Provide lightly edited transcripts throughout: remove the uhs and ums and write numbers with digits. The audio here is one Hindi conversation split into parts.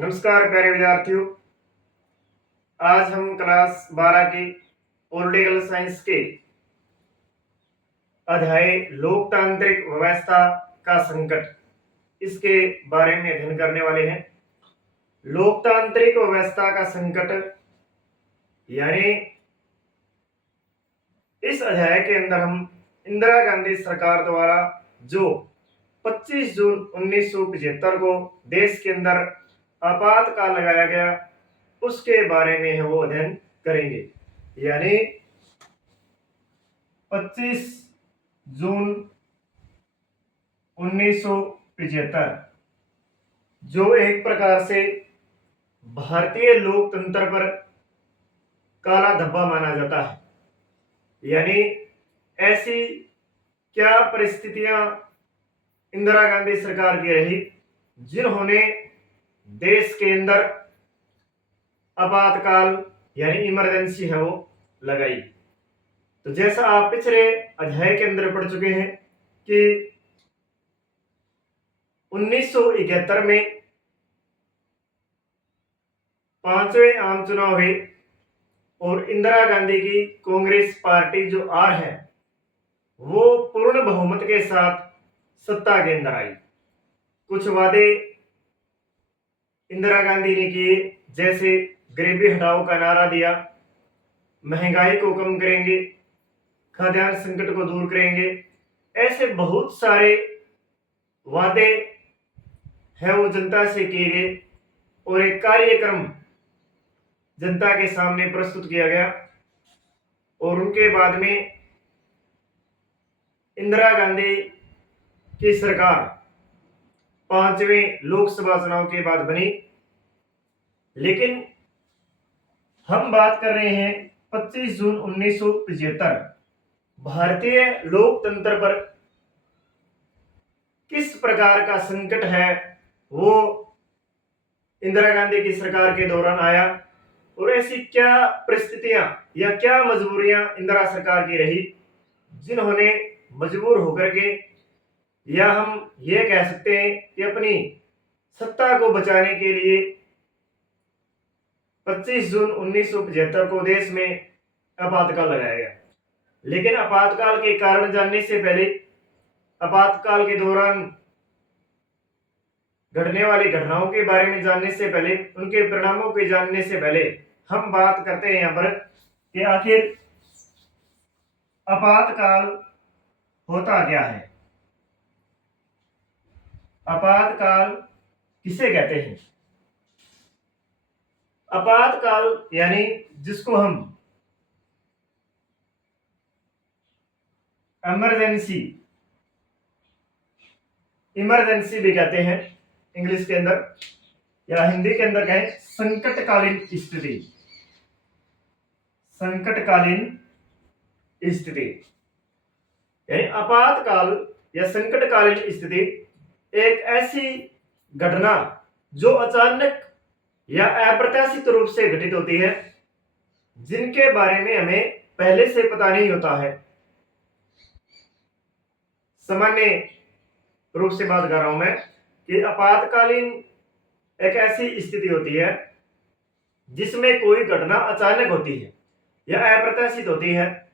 नमस्कार प्यारे विद्यार्थियों। आज हम क्लास 12 की पॉलिटिकल साइंस के अध्याय लोकतांत्रिक व्यवस्था का संकट इसके बारे में अध्ययन करने वाले हैं। लोकतांत्रिक व्यवस्था का संकट यानी इस अध्याय के अंदर हम इंदिरा गांधी सरकार द्वारा जो 25 जून 1975 को देश के अंदर आपातकाल लगाया गया उसके बारे में हम वो अध्ययन करेंगे। यानी 25 जून 1975 जो एक प्रकार से भारतीय लोकतंत्र पर काला धब्बा माना जाता है। यानी ऐसी क्या परिस्थितियां इंदिरा गांधी सरकार की रही जिन्होंने देश के अंदर आपातकाल यानी इमरजेंसी है वो लगाई। तो जैसा आप पिछले अध्याय के अंदर पढ़ चुके हैं कि 1971 में 5वें आम चुनाव हुए और इंदिरा गांधी की कांग्रेस पार्टी जो आर है वो पूर्ण बहुमत के साथ सत्ता के अंदर आई। कुछ वादे इंदिरा गांधी ने किए, जैसे गरीबी हटाओ का नारा दिया, महंगाई को कम करेंगे, खाद्यान्न संकट को दूर करेंगे। ऐसे बहुत सारे वादे हैं वो जनता से किए गए और एक कार्यक्रम जनता के सामने प्रस्तुत किया गया। और उनके बाद में इंदिरा गांधी की सरकार 5वें लोकसभा चुनाव के बाद बनी। लेकिन हम बात कर रहे हैं 25 जून 1975 भारतीय लोकतंत्र पर किस प्रकार का संकट है वो इंदिरा गांधी की सरकार के दौरान आया और ऐसी क्या परिस्थितियां या क्या मजबूरियां इंदिरा सरकार की रही जिन्होंने मजबूर होकर के, या हम ये कह सकते हैं कि अपनी सत्ता को बचाने के लिए 25 जून 1975 को देश में आपातकाल लगाया गया। लेकिन आपातकाल के कारण जानने से पहले, आपातकाल के दौरान घटने वाली घटनाओं के बारे में जानने से पहले, उनके परिणामों के जानने से पहले हम बात करते हैं यहाँ पर कि आखिर आपातकाल होता क्या है। आपातकाल किसे कहते हैं? आपातकाल यानी जिसको हम इमरजेंसी भी कहते हैं इंग्लिश के अंदर, या हिंदी के अंदर कहें संकटकालीन स्थिति। संकटकालीन स्थिति यानी आपातकाल या संकटकालीन स्थिति एक ऐसी घटना जो अचानक या अप्रत्याशित रूप से घटित होती है, जिनके बारे में हमें पहले से पता नहीं होता है। सामान्य रूप से बात कर रहा हूं मैं कि आपातकालीन एक ऐसी स्थिति होती है जिसमें कोई घटना अचानक होती है या अप्रत्याशित होती है,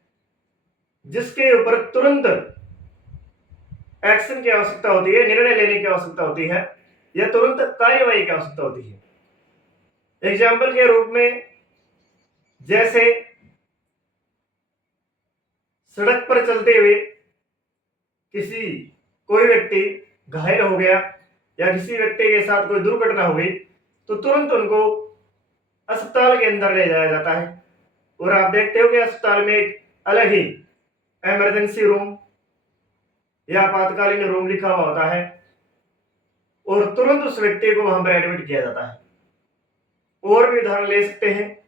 जिसके ऊपर तुरंत एक्शन की आवश्यकता होती है, निर्णय लेने की आवश्यकता होती है या तुरंत कार्यवाही की आवश्यकता होती है। एग्जाम्पल के रूप में, जैसे सड़क पर चलते हुए कोई व्यक्ति घायल हो गया या किसी व्यक्ति के साथ कोई दुर्घटना हो गई तो तुरंत उनको अस्पताल के अंदर ले जाया जाता है। और आप देखते हो कि अस्पताल में एक अलग ही इमरजेंसी रूम या आपातकालीन रूम लिखा हुआ होता है और तुरंत उस व्यक्ति को वहां पर एडमिट किया जाता है। और भी उदाहरण ले सकते हैं,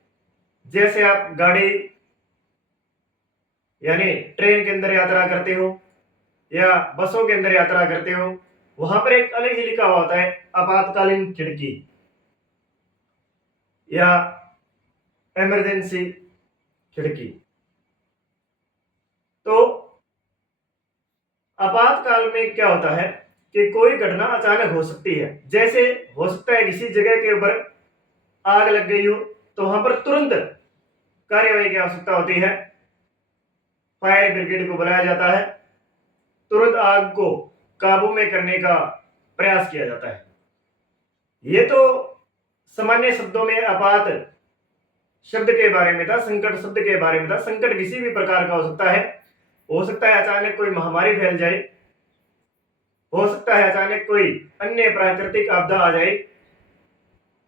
जैसे आप गाड़ी यानी ट्रेन के अंदर यात्रा करते हो या बसों के अंदर यात्रा करते हो, वहां पर एक अलग ही लिखा हुआ होता है आपातकालीन खिड़की या इमरजेंसी खिड़की। तो आपातकाल में क्या होता है कि कोई घटना अचानक हो सकती है। जैसे हो सकता है किसी जगह के ऊपर आग लग गई हो, तो वहां पर तुरंत कार्यवाही की आवश्यकता होती है। फायर ब्रिगेड को बुलाया जाता है, तुरंत आग को काबू में करने का प्रयास किया जाता है। ये तो सामान्य शब्दों में आपात शब्द के बारे में था, संकट शब्द के बारे में था। संकट किसी भी प्रकार का हो सकता है। हो सकता है अचानक कोई महामारी फैल जाए, हो सकता है अचानक कोई अन्य प्राकृतिक आपदा आ जाए,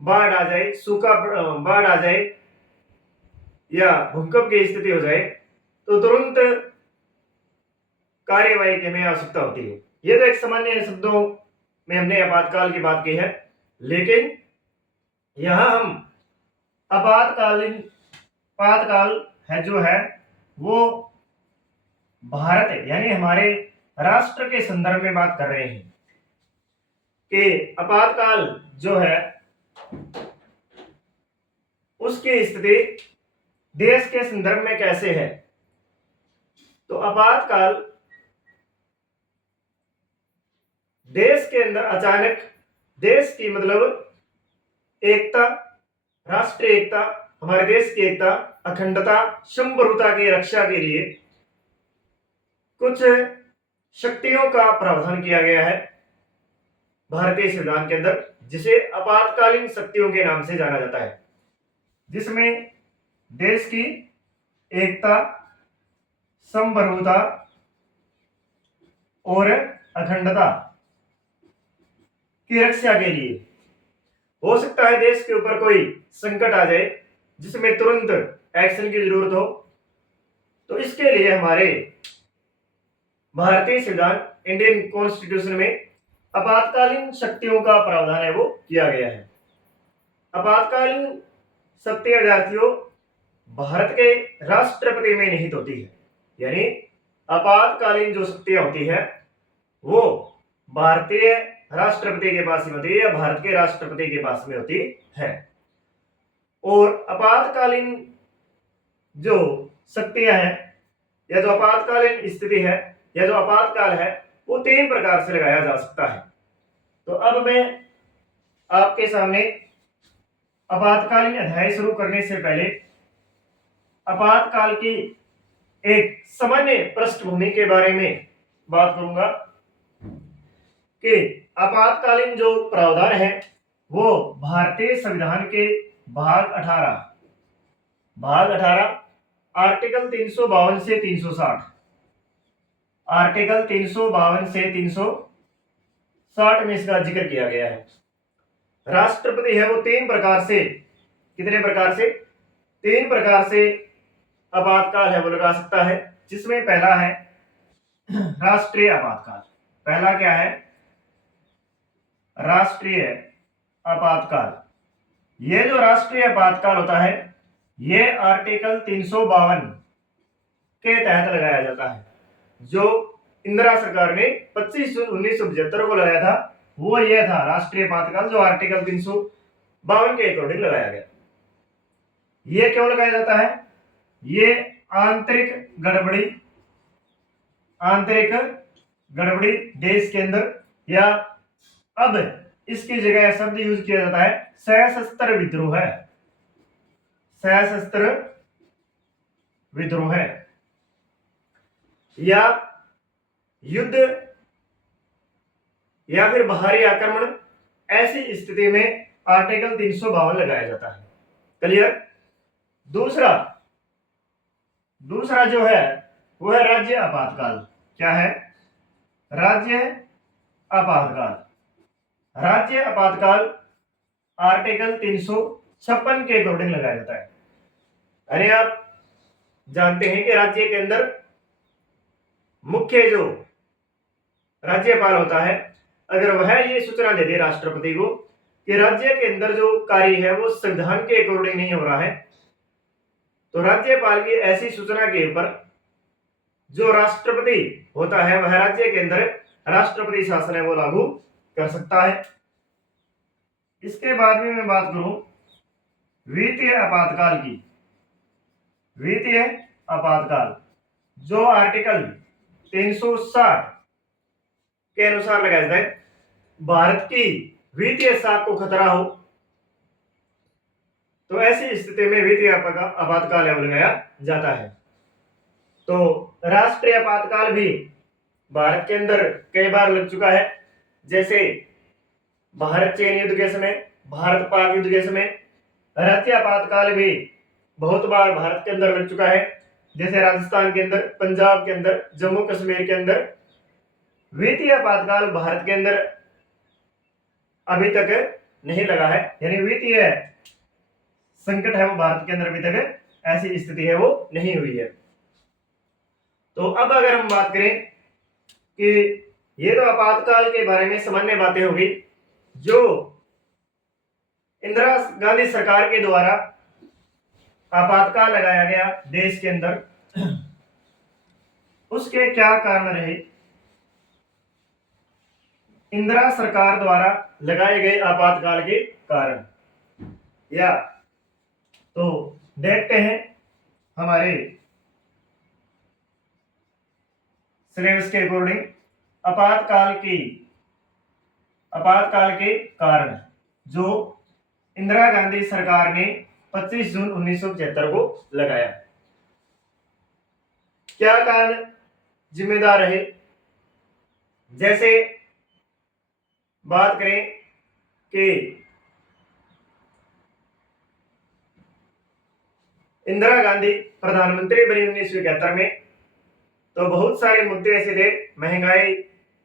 बाढ़ आ जाए, सूखा बाढ़ आ जाए या भूकंप की स्थिति हो जाए, तो तुरंत कार्यवाही की हमें आवश्यकता होती है। ये तो एक सामान्य शब्दों में हमने आपातकाल की बात की है, लेकिन यहां हम आपातकालीन आपातकाल है जो है वो भारत यानी हमारे राष्ट्र के संदर्भ में बात कर रहे हैं कि आपातकाल जो है उसकी स्थिति देश के संदर्भ में कैसे है। तो आपातकाल देश के अंदर अचानक देश की मतलब एकता, राष्ट्रीय एकता, हमारे देश की एकता, अखंडता, संप्रभुता की रक्षा के लिए कुछ शक्तियों का प्रावधान किया गया है भारतीय संविधान के अंदर, जिसे आपातकालीन शक्तियों के नाम से जाना जाता है, जिसमें देश की एकता, संप्रभुता और अखंडता की रक्षा के लिए हो सकता है देश के ऊपर कोई संकट आ जाए जिसमें तुरंत एक्शन की जरूरत हो, तो इसके लिए हमारे भारतीय संविधान इंडियन कॉन्स्टिट्यूशन में आपातकालीन शक्तियों का प्रावधान है वो किया गया है। आपातकालीन शक्तियां विद्यार्थियों भारत के राष्ट्रपति में निहित होती है, यानी आपातकालीन जो शक्तियां होती है वो भारतीय राष्ट्रपति के पास में होती है या भारत के राष्ट्रपति के पास में होती है। और आपातकालीन जो शक्तियां हैं या जो आपातकालीन स्थिति है या जो आपातकाल है वो 3 प्रकार से लगाया जा सकता है। तो अब मैं आपके सामने आपातकालीन अध्याय शुरू करने से पहले आपातकाल की एक सामान्य पृष्ठभूमि के बारे में बात करूंगा कि आपातकालीन जो प्रावधान है वो भारतीय संविधान के भाग 18 आर्टिकल 352 से 360, आर्टिकल 352 से 360 में इसका जिक्र किया गया है। राष्ट्रपति है वो 3 प्रकार से, कितने प्रकार से? 3 प्रकार से आपातकाल है वो लगा सकता है, जिसमें पहला है राष्ट्रीय आपातकाल। पहला क्या है? राष्ट्रीय आपातकाल। ये जो राष्ट्रीय आपातकाल होता है ये आर्टिकल 352 के तहत लगाया जाता है, जो इंदिरा सरकार ने 25 जून 1975 को लगाया था। वो ये था राष्ट्रीय आपातकाल जो आर्टिकल 352 के अकॉर्डिंग लगाया गया। ये क्यों लगाया जाता है? ये आंतरिक गड़बड़ी देश के अंदर, या अब इसकी जगह शब्द यूज किया जाता है सशस्त्र विद्रोह या युद्ध या फिर बाहरी आक्रमण, ऐसी स्थिति में आर्टिकल 352 लगाया जाता है। क्लियर? दूसरा जो है वो है राज्य आपातकाल। क्या है? राज्य आपातकाल आर्टिकल 356 के अकॉर्डिंग लगाया जाता है। अरे आप जानते हैं कि राज्य के अंदर मुख्य जो राज्यपाल होता है, अगर वह ये सूचना दे दे राष्ट्रपति को कि राज्य के अंदर जो कार्य है वो संविधान के अकॉर्डिंग नहीं हो रहा है, तो राज्यपाल की ऐसी सूचना के ऊपर जो राष्ट्रपति होता है वह राज्य के अंदर राष्ट्रपति शासन है वो लागू कर सकता है। इसके बाद में मैं बात करूं वित्तीय आपातकाल, जो आर्टिकल 360 360 के अनुसार लगाया जाता है। भारत की वित्तीय साख को खतरा हो तो ऐसी स्थिति में वित्तीय आपातकाल लगाया जाता है। तो राष्ट्रीय आपातकाल भी भारत के अंदर कई बार लग चुका है, जैसे भारत चीन युद्ध के समय, भारत पाक युद्ध के समय। राष्ट्रीय आपातकाल भी बहुत बार भारत के अंदर लग चुका है, जैसे राजस्थान के अंदर, पंजाब के अंदर, जम्मू कश्मीर के अंदर। वित्तीय आपातकाल भारत के अंदर अभी तक नहीं लगा है, यानी वित्तीय संकट है वो भारत के अंदर अभी तक ऐसी स्थिति है वो नहीं हुई है। तो अब अगर हम बात करें कि ये तो आपातकाल के बारे में सामान्य बातें होगी जो इंदिरा गांधी सरकार के द्वारा आपातकाल लगाया गया देश के अंदर, उसके क्या कारण रहे। इंदिरा सरकार द्वारा लगाए गए आपातकाल के कारण, या तो देखते हैं हमारे सिलेबस के अकॉर्डिंग आपातकाल के कारण जो इंदिरा गांधी सरकार ने 25 जून 1975 को लगाया। क्या कारण जिम्मेदार रहे, जैसे बात करें कि इंदिरा गांधी प्रधानमंत्री बनी 1971 में, तो बहुत सारे मुद्दे ऐसे थे, महंगाई,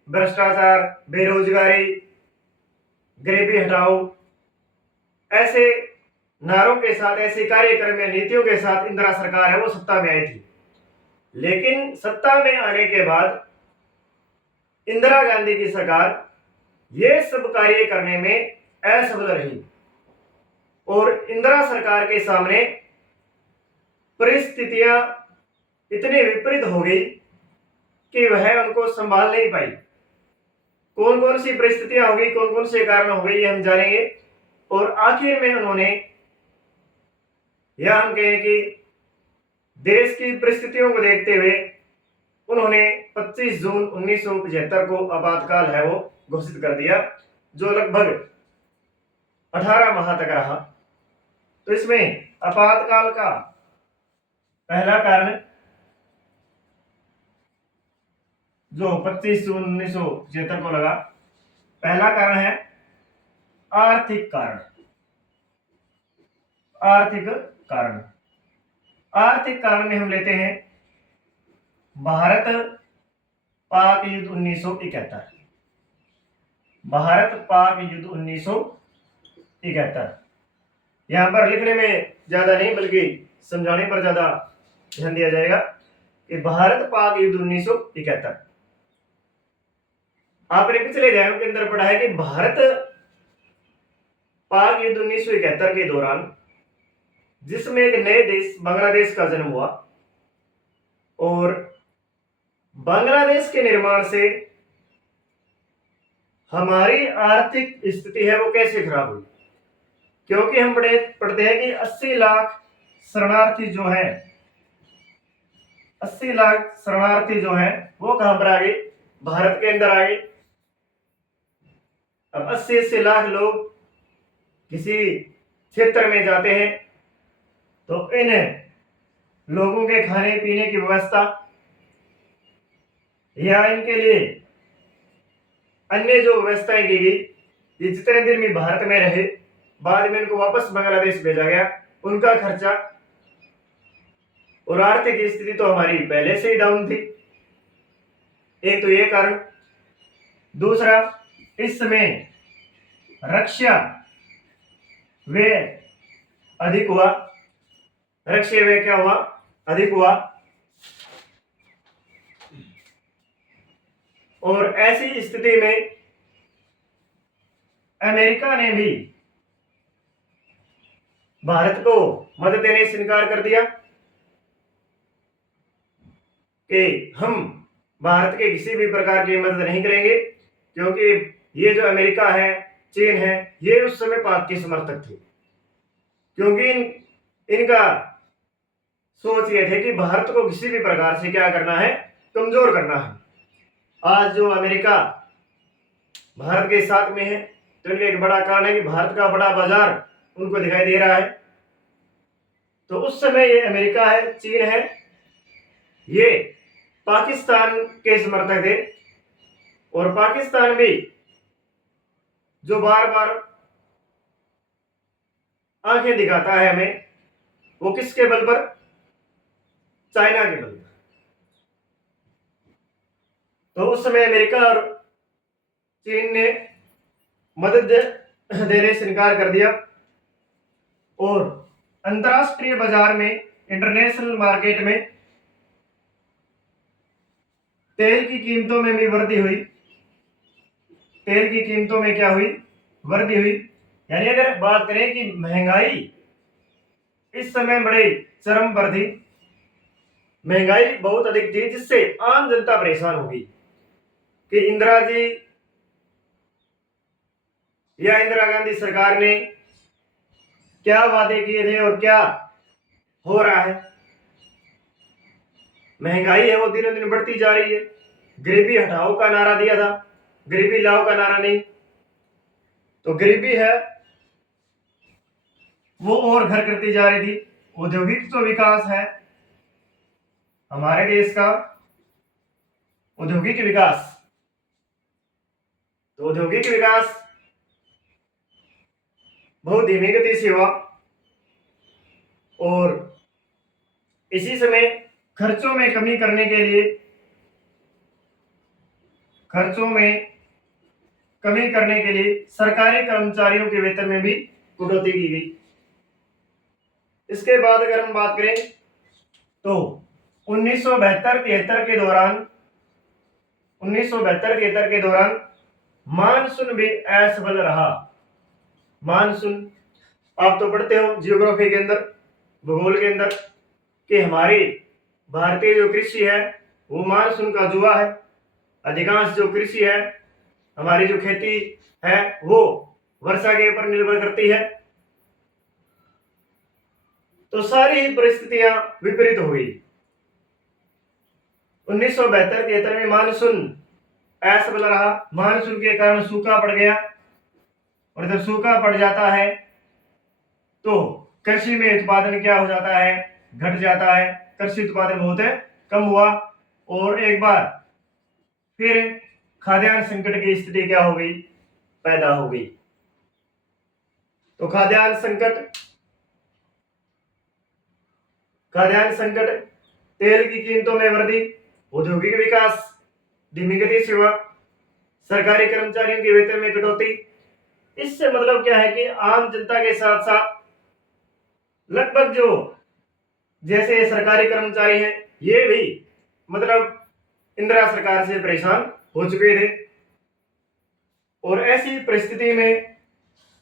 भ्रष्टाचार, बेरोजगारी, गरीबी हटाओ, ऐसे नारों के साथ, ऐसे कार्यक्रम या नीतियों के साथ इंदिरा सरकार है वो सत्ता में आई थी। लेकिन सत्ता में आने के बाद इंदिरा गांधी की सरकार ये सब कार्य करने में असफल रही और इंदिरा सरकार के सामने परिस्थितियां इतनी विपरीत हो गई कि वह उनको संभाल नहीं पाई। कौन कौन सी परिस्थितियां हो गई, कौन कौन से कारण हो गए, ये हम जानेंगे। और आखिर में उन्होंने, या हम कहें कि देश की परिस्थितियों को देखते हुए उन्होंने 25 जून 1975 को आपातकाल है वो घोषित कर दिया, जो लगभग 18 माह तक रहा। तो इसमें आपातकाल का पहला कारण जो 25 जून 1975 को लगा, पहला कारण है आर्थिक कारण। आर्थिक कारण में हम लेते हैं भारत पाक युद्ध 1971। भारत पाक युद्ध 1971 यहां पर लिखने में ज्यादा नहीं बल्कि समझाने पर ज्यादा ध्यान दिया जाएगा कि भारत पाक युद्ध 1971। आपने पिछले अध्यायों के अंदर पढ़ा है कि भारत पाक युद्ध 1971 के दौरान, जिसमें एक नए देश बांग्लादेश का जन्म हुआ, और बांग्लादेश के निर्माण से हमारी आर्थिक स्थिति है वो कैसे खराब हुई, क्योंकि हम पढ़ते हैं कि 80 लाख शरणार्थी जो हैं, 80 लाख शरणार्थी जो हैं वो कहां पर आ गए, भारत के अंदर आ गए। अब 80 लाख लोग किसी क्षेत्र में जाते हैं तो इन लोगों के खाने पीने की व्यवस्था या इनके लिए अन्य जो व्यवस्थाएं की गई, ये जितने दिन भी भारत में रहे, बाद में इनको वापस बांग्लादेश भेजा गया, उनका खर्चा और आर्थिक स्थिति तो हमारी पहले से ही डाउन थी। एक तो ये कारण। दूसरा, इस समय रक्षा व्यय अधिक हुआ। रक्षा व्यय क्या हुआ, अधिक हुआ। और ऐसी स्थिति में अमेरिका ने भी भारत को मदद देने से इनकार कर दिया कि हम भारत के किसी भी प्रकार की मदद नहीं करेंगे, क्योंकि ये जो अमेरिका है, चीन है, ये उस समय पाक के समर्थक थे, क्योंकि इनका सोच ये थे कि भारत को किसी भी प्रकार से क्या करना है, कमजोर करना है। आज जो अमेरिका भारत के साथ में है, तो इनका एक बड़ा कारण है कि भारत का बड़ा बाजार उनको दिखाई दे रहा है। तो उस समय ये अमेरिका है, चीन है, ये पाकिस्तान के समर्थक थे। और पाकिस्तान भी जो बार बार आंखें दिखाता है हमें, वो किसके बल पर? चाइना के बल पर। तो उस समय अमेरिका और चीन ने मदद देने से इनकार कर दिया और अंतरराष्ट्रीय बाजार में, इंटरनेशनल मार्केट में तेल की कीमतों में भी वृद्धि हुई। तेल की कीमतों में क्या हुई? वृद्धि हुई। यानी अगर बात करें कि महंगाई इस समय बड़े चरम पर थी, महंगाई बहुत अधिक थी, जिससे आम जनता परेशान होगी कि इंदिरा जी या इंदिरा गांधी सरकार ने क्या वादे किए थे और क्या हो रहा है। महंगाई है वो दिनों दिन बढ़ती जा रही है। गरीबी हटाओ का नारा दिया था, गरीबी लाओ का नारा नहीं। तो गरीबी है वो और घर करती जा रही थी। औद्योगिक जो विकास है हमारे देश का, औद्योगिक विकास, तो औद्योगिक विकास बहुत धीमी गति से हुआ और इसी समय खर्चों में कमी करने के लिए, खर्चों में कमी करने के लिए सरकारी कर्मचारियों के वेतन में भी कटौती की गई। इसके बाद अगर हम बात करें तो 1972-73 के दौरान मानसून भी असफल रहा। मानसून आप तो पढ़ते हो जियोग्राफी के अंदर, भूगोल के अंदर, कि हमारी भारतीय जो कृषि है वो मानसून का जुआ है। अधिकांश जो कृषि है, हमारी जो खेती है, वो वर्षा के ऊपर निर्भर करती है। तो सारी ही परिस्थितियां विपरीत हो गई। 1972-73 में मानसून असफल रहा। मानसून के कारण सूखा पड़ गया और जब सूखा पड़ जाता है तो कृषि में उत्पादन क्या हो जाता है? घट जाता है। कृषि उत्पादन बहुत कम हुआ और एक बार फिर खाद्यान्न संकट की स्थिति क्या हो गई? पैदा हो गई। तो खाद्यान्न संकट, तेल की कीमतों में वृद्धि, औद्योगिक विकास धीमी गति से हुआ, सरकारी कर्मचारियों के वेतन में कटौती। इससे मतलब क्या है कि आम जनता के साथ साथ लगभग जो जैसे सरकारी कर्मचारी हैं ये भी मतलब इंदिरा सरकार से परेशान हो चुके थे। और ऐसी परिस्थिति में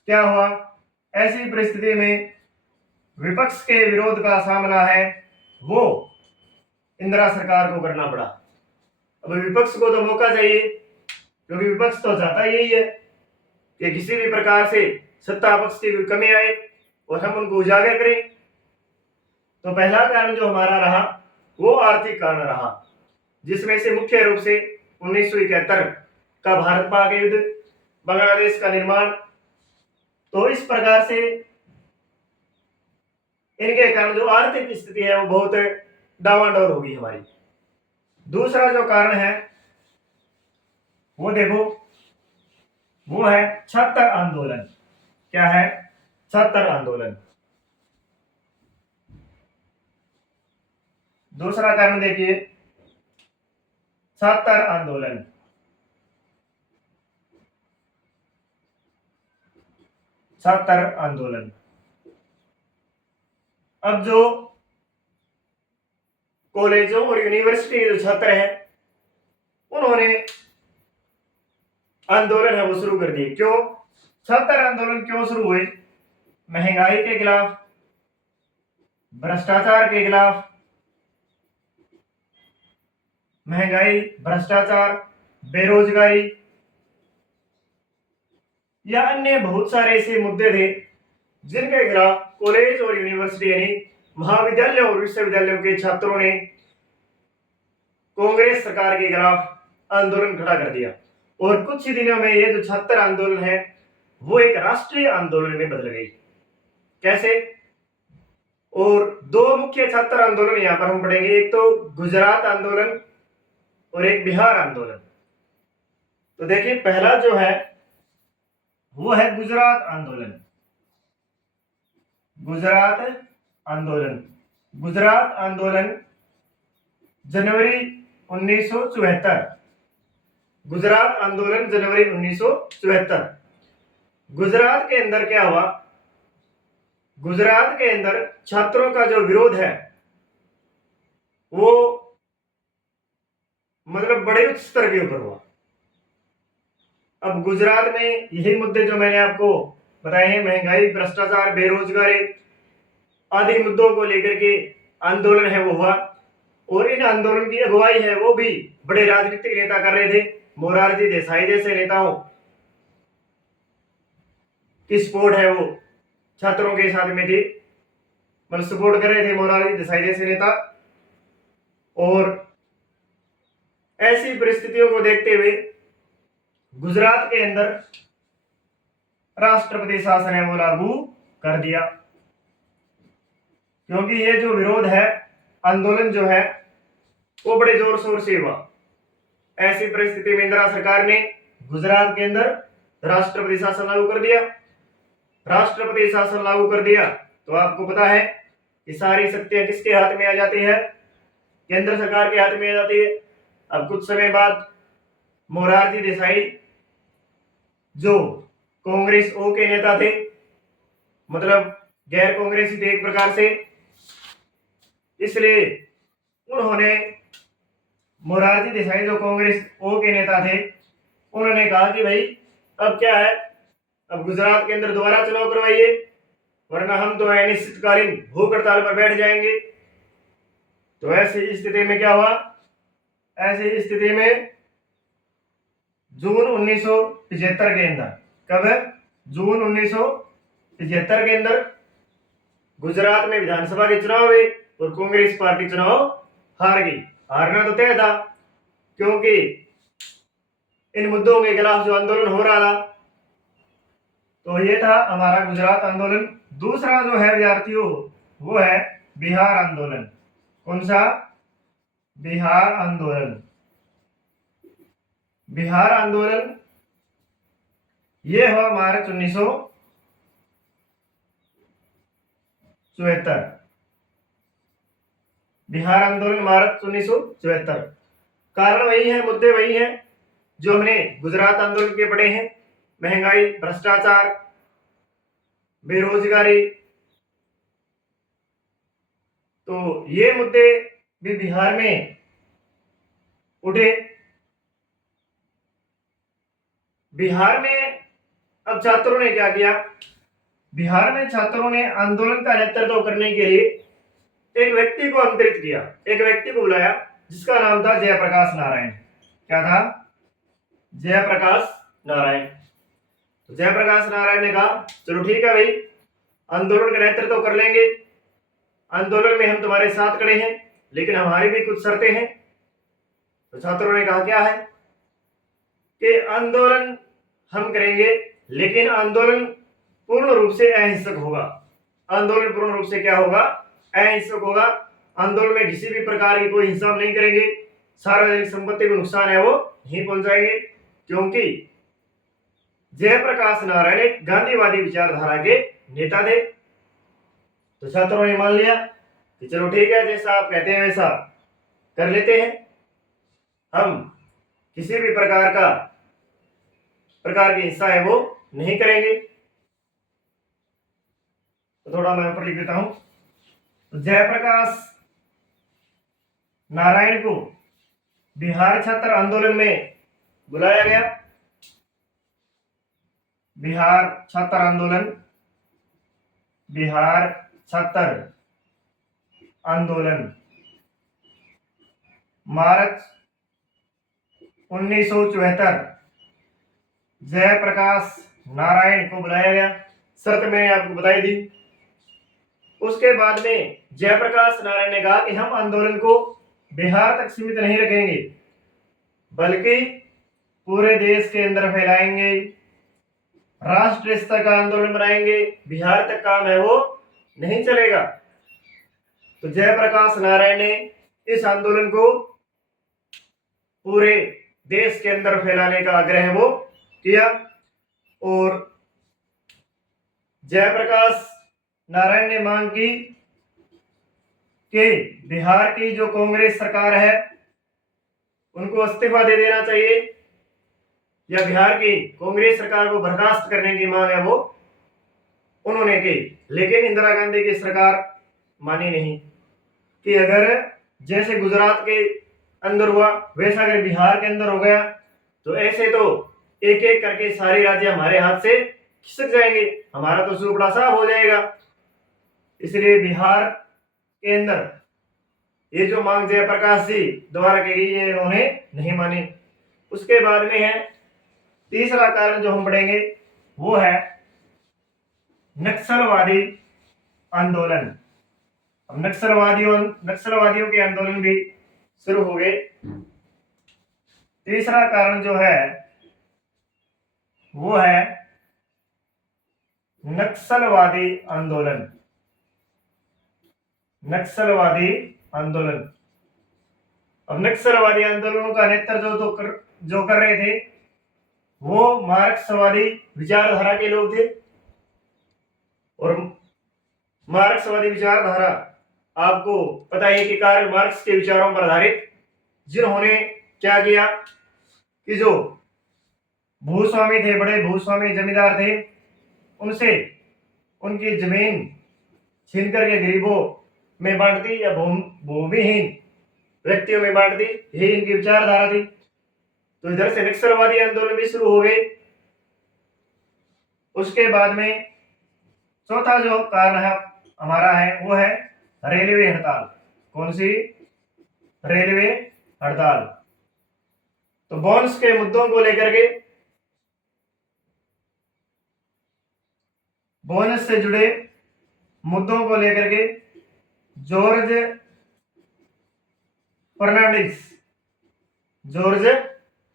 क्या हुआ? ऐसी परिस्थिति में विपक्ष के विरोध का सामना है वो इंदिरा सरकार को करना पड़ा। अब विपक्ष को तो मौका चाहिए, क्योंकि विपक्ष तो चाहता यही है कि किसी भी प्रकार से सत्ता पक्ष की कमी आए और हम उनको उजागर करें। तो पहला कारण जो हमारा रहा वो आर्थिक कारण रहा, जिसमें से मुख्य रूप से 1971 का भारत पाक युद्ध, बांग्लादेश का निर्माण। तो इस प्रकार से इनके कारण जो आर्थिक स्थिति है वो बहुत डावाडोल होगी हमारी। दूसरा जो कारण है वो देखो, वो है छात्र आंदोलन। क्या है? छात्र आंदोलन। दूसरा कारण देखिए, छात्र आंदोलन। छात्र आंदोलन। अब जो कॉलेजों और यूनिवर्सिटी के जो छात्र हैं उन्होंने आंदोलन है वो शुरू कर दिए। क्यों छात्र आंदोलन क्यों शुरू हुए? महंगाई के खिलाफ, भ्रष्टाचार के खिलाफ। महंगाई, भ्रष्टाचार, बेरोजगारी या अन्य बहुत सारे ऐसे मुद्दे थे जिनके खिलाफ कॉलेज और यूनिवर्सिटी यानी महाविद्यालय और विश्वविद्यालयों के छात्रों ने कांग्रेस सरकार के खिलाफ आंदोलन खड़ा कर दिया। और कुछ ही दिनों में ये जो छात्र आंदोलन है वो एक राष्ट्रीय आंदोलन में बदल गई। कैसे? और दो मुख्य छात्र आंदोलन यहाँ पर हम पढ़ेंगे, एक तो गुजरात आंदोलन और एक बिहार आंदोलन। तो देखिए पहला जो है वो है गुजरात आंदोलन। गुजरात आंदोलन, गुजरात आंदोलन जनवरी 1974। गुजरात आंदोलन जनवरी 1974। गुजरात के अंदर क्या हुआ? गुजरात के अंदर छात्रों का जो विरोध है वो मतलब बड़े उच्च स्तर के ऊपर हुआ। अब गुजरात में यही मुद्दे जो मैंने आपको बताए हैं, महंगाई, भ्रष्टाचार, बेरोजगारी आदि मुद्दों को लेकर के आंदोलन है वो हुआ। और इन आंदोलन की अगुवाई है वो भी बड़े राजनीतिक नेता कर रहे थे। मोरारजी देसाई जैसे नेताओं की सपोर्ट है वो छात्रों के साथ में थी, मतलब सपोर्ट कर रहे थे मोरारजी देसाई जैसे नेता। और ऐसी परिस्थितियों को देखते हुए गुजरात के अंदर राष्ट्रपति शासन है वो लागू कर दिया, क्योंकि ये जो विरोध है, आंदोलन जो है वो बड़े जोर शोर से हुआ। ऐसी परिस्थिति में इंदिरा सरकार ने गुजरात के अंदर राष्ट्रपति शासन लागू कर दिया। राष्ट्रपति शासन लागू कर दिया तो आपको पता है कि सारी शक्तियां किसके हाथ में आ जाती है? केंद्र सरकार के हाथ में आ जाती है। अब कुछ समय बाद मोरारजी देसाई जो कांग्रेस ओ के नेता थे, मतलब गैर कांग्रेसी थे एक प्रकार से, इसलिए उन्होंने मोरारजी देसाई जो कांग्रेस ओ के नेता थे, उन्होंने कहा कि भाई अब क्या है, अब गुजरात के अंदर दोबारा चुनाव करवाइए, वरना हम तो अनिश्चितकालीन भूख हड़ताल पर बैठ जाएंगे। तो ऐसी स्थिति में क्या हुआ? ऐसी स्थिति में जून 1975 के अंदर, कब है? जून 1975 के अंदर गुजरात में विधानसभा के चुनाव हुए और कांग्रेस पार्टी चुनाव हार गई। हारना तो तय था, क्योंकि इन मुद्दों के खिलाफ जो आंदोलन हो रहा था। तो ये था हमारा गुजरात आंदोलन। दूसरा जो है विद्यार्थियों वो है बिहार आंदोलन। कौन सा? बिहार आंदोलन। बिहार आंदोलन ये हुआ मार्च 1974। बिहार आंदोलन मार्च 1974। कारण वही है, मुद्दे वही हैं जो हमने गुजरात आंदोलन के पढ़े हैं। महंगाई, भ्रष्टाचार, बेरोजगारी। तो ये मुद्दे भी बिहार में उठे। बिहार में अब छात्रों ने क्या किया? बिहार में छात्रों ने आंदोलन का नेतृत्व करने के लिए एक व्यक्ति को आमंत्रित किया, एक व्यक्ति को बुलाया जिसका नाम था जयप्रकाश नारायण। क्या था? जयप्रकाश नारायण। तो जयप्रकाश नारायण ने कहा चलो ठीक है भाई, आंदोलन का नेतृत्व कर लेंगे, आंदोलन में हम तुम्हारे साथ खड़े हैं, लेकिन हमारी भी कुछ शर्तें हैं। तो छात्रों ने कहा क्या है? कि आंदोलन हम करेंगे, लेकिन आंदोलन पूर्ण रूप से अहिंसक होगा। आंदोलन पूर्ण रूप से क्या होगा? अहिंसक होगा। आंदोलन में किसी भी प्रकार की कोई हिंसा नहीं करेंगे, सार्वजनिक संपत्ति को नुकसान है वो नहीं पहुंचाएंगे, क्योंकि जयप्रकाश नारायण एक गांधीवादी विचारधारा के नेता थे। तो छात्रों ने मान लिया कि चलो ठीक है, जैसा आप कहते हैं वैसा कर लेते हैं, हम किसी भी प्रकार की हिंसा है वो नहीं करेंगे। तो थोड़ा मैं ऊपर लिख देता हूं। तो जयप्रकाश नारायण को बिहार छात्र आंदोलन में बुलाया गया। बिहार छात्र आंदोलन, बिहार छात्र आंदोलन मार्च 1974 जयप्रकाश नारायण को बुलाया गया। शर्त मैंने आपको बताई दी। उसके बाद में जयप्रकाश नारायण ने कहा कि हम आंदोलन को बिहार तक सीमित नहीं रखेंगे, बल्कि पूरे देश के अंदर फैलाएंगे, राष्ट्रीय स्तर का आंदोलन बनाएंगे, बिहार तक काम है वो नहीं चलेगा। तो जयप्रकाश नारायण ने इस आंदोलन को पूरे देश के अंदर फैलाने का आग्रह वो किया। और जयप्रकाश नारायण ने मांग की कि बिहार की जो कांग्रेस सरकार है उनको इस्तीफा दे देना चाहिए, या बिहार की कांग्रेस सरकार को बर्खास्त करने की मांग है वो उन्होंने की। लेकिन इंदिरा गांधी की सरकार मानी नहीं कि अगर जैसे गुजरात के अंदर हुआ वैसा अगर बिहार के अंदर हो गया तो ऐसे तो एक एक करके सारे राज्य हमारे हाथ से खिसक जाएंगे, हमारा तो सुपड़ा साफ हो जाएगा। इसलिए बिहार के अंदर ये जो मांग जयप्रकाश जी द्वारा की गई ये उन्होंने नहीं मानी। उसके बाद में है तीसरा कारण जो हम पढ़ेंगे वो है नक्सलवादी आंदोलन। अब नक्सलवादियों के आंदोलन भी शुरू हो गए। तीसरा कारण जो है वो है नक्सलवादी आंदोलन। नक्सलवादी आंदोलन। अब नक्सलवादी आंदोलनों का नेतृत्व जो कर रहे थे वो मार्क्सवादी विचारधारा के लोग थे। और मार्क्सवादी विचारधारा आपको पता है कि कार्ल मार्क्स के विचारों पर आधारित, जिन्होंने क्या किया कि जो भूस्वामी थे, बड़े भूस्वामी जमींदार थे, उनसे उनकी जमीन छीन करके गरीबों में बांट दी या भूमिहीन व्यक्तियों में बांट दी, यही इनकी विचारधारा थी। तो इधर से नक्सलवादी आंदोलन भी शुरू हो गए। उसके बाद में चौथा जो कारण है हमारा है वो है रेलवे हड़ताल। कौन सी? रेलवे हड़ताल। तो बोन्स के मुद्दों को लेकर के, बोनस से जुड़े मुद्दों को लेकर के जॉर्ज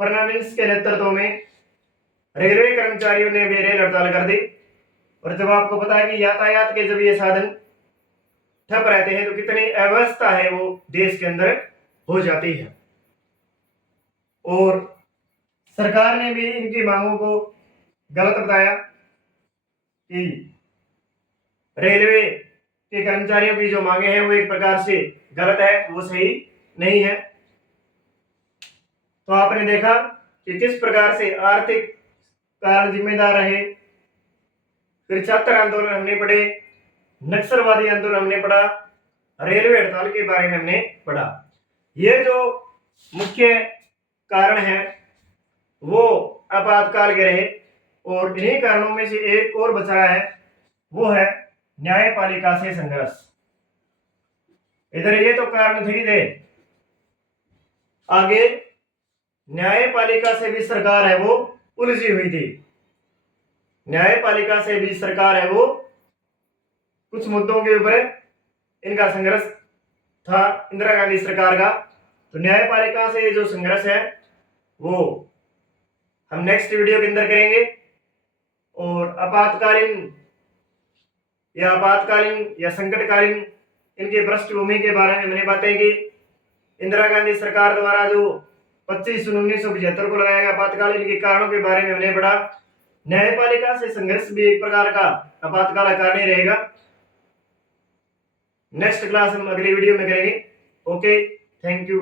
फर्नांडिस के नेतृत्व में रेलवे कर्मचारियों ने भी रेल हड़ताल कर दी। और जब आपको पता है कि यातायात के जब ये साधन ठप रहते हैं तो कितनी अव्यवस्था है वो देश के अंदर हो जाती है। और सरकार ने भी इनकी मांगों को गलत बताया कि रेलवे के कर्मचारियों की जो मांगे हैं वो एक प्रकार से गलत है, वो सही नहीं है। तो आपने देखा कि किस प्रकार से आर्थिक कारण जिम्मेदार रहे। फिर छात्र आंदोलन हमने पढ़े, नक्सलवादी आंदोलन हमने पढ़ा, रेलवे हड़ताल के बारे में हमने पढ़ा। ये जो मुख्य कारण है वो आपातकाल के रहे। और इन्हीं कारणों में से एक और बच रहा है वो है न्यायपालिका से संघर्ष। इधर ये तो कारण थे, आगे न्यायपालिका से भी सरकार है वो उलझी हुई थी। न्यायपालिका से भी सरकार है वो कुछ मुद्दों के ऊपर इनका संघर्ष था इंदिरा गांधी सरकार का। तो न्यायपालिका से जो संघर्ष है वो हम नेक्स्ट वीडियो के अंदर करेंगे। और आपातकालीन या संकटकालीन इनकी पृष्ठभूमि के बारे में मैंने बातें की। इंदिरा गांधी सरकार द्वारा जो 25 जून 1975 को लगाया गया आपातकालीन के कारणों के बारे में हमने पढ़ा। न्यायपालिका से संघर्ष भी एक प्रकार का आपातकाल कारण ही रहेगा। नेक्स्ट क्लास हम अगली वीडियो में करेंगे। Okay, thank you.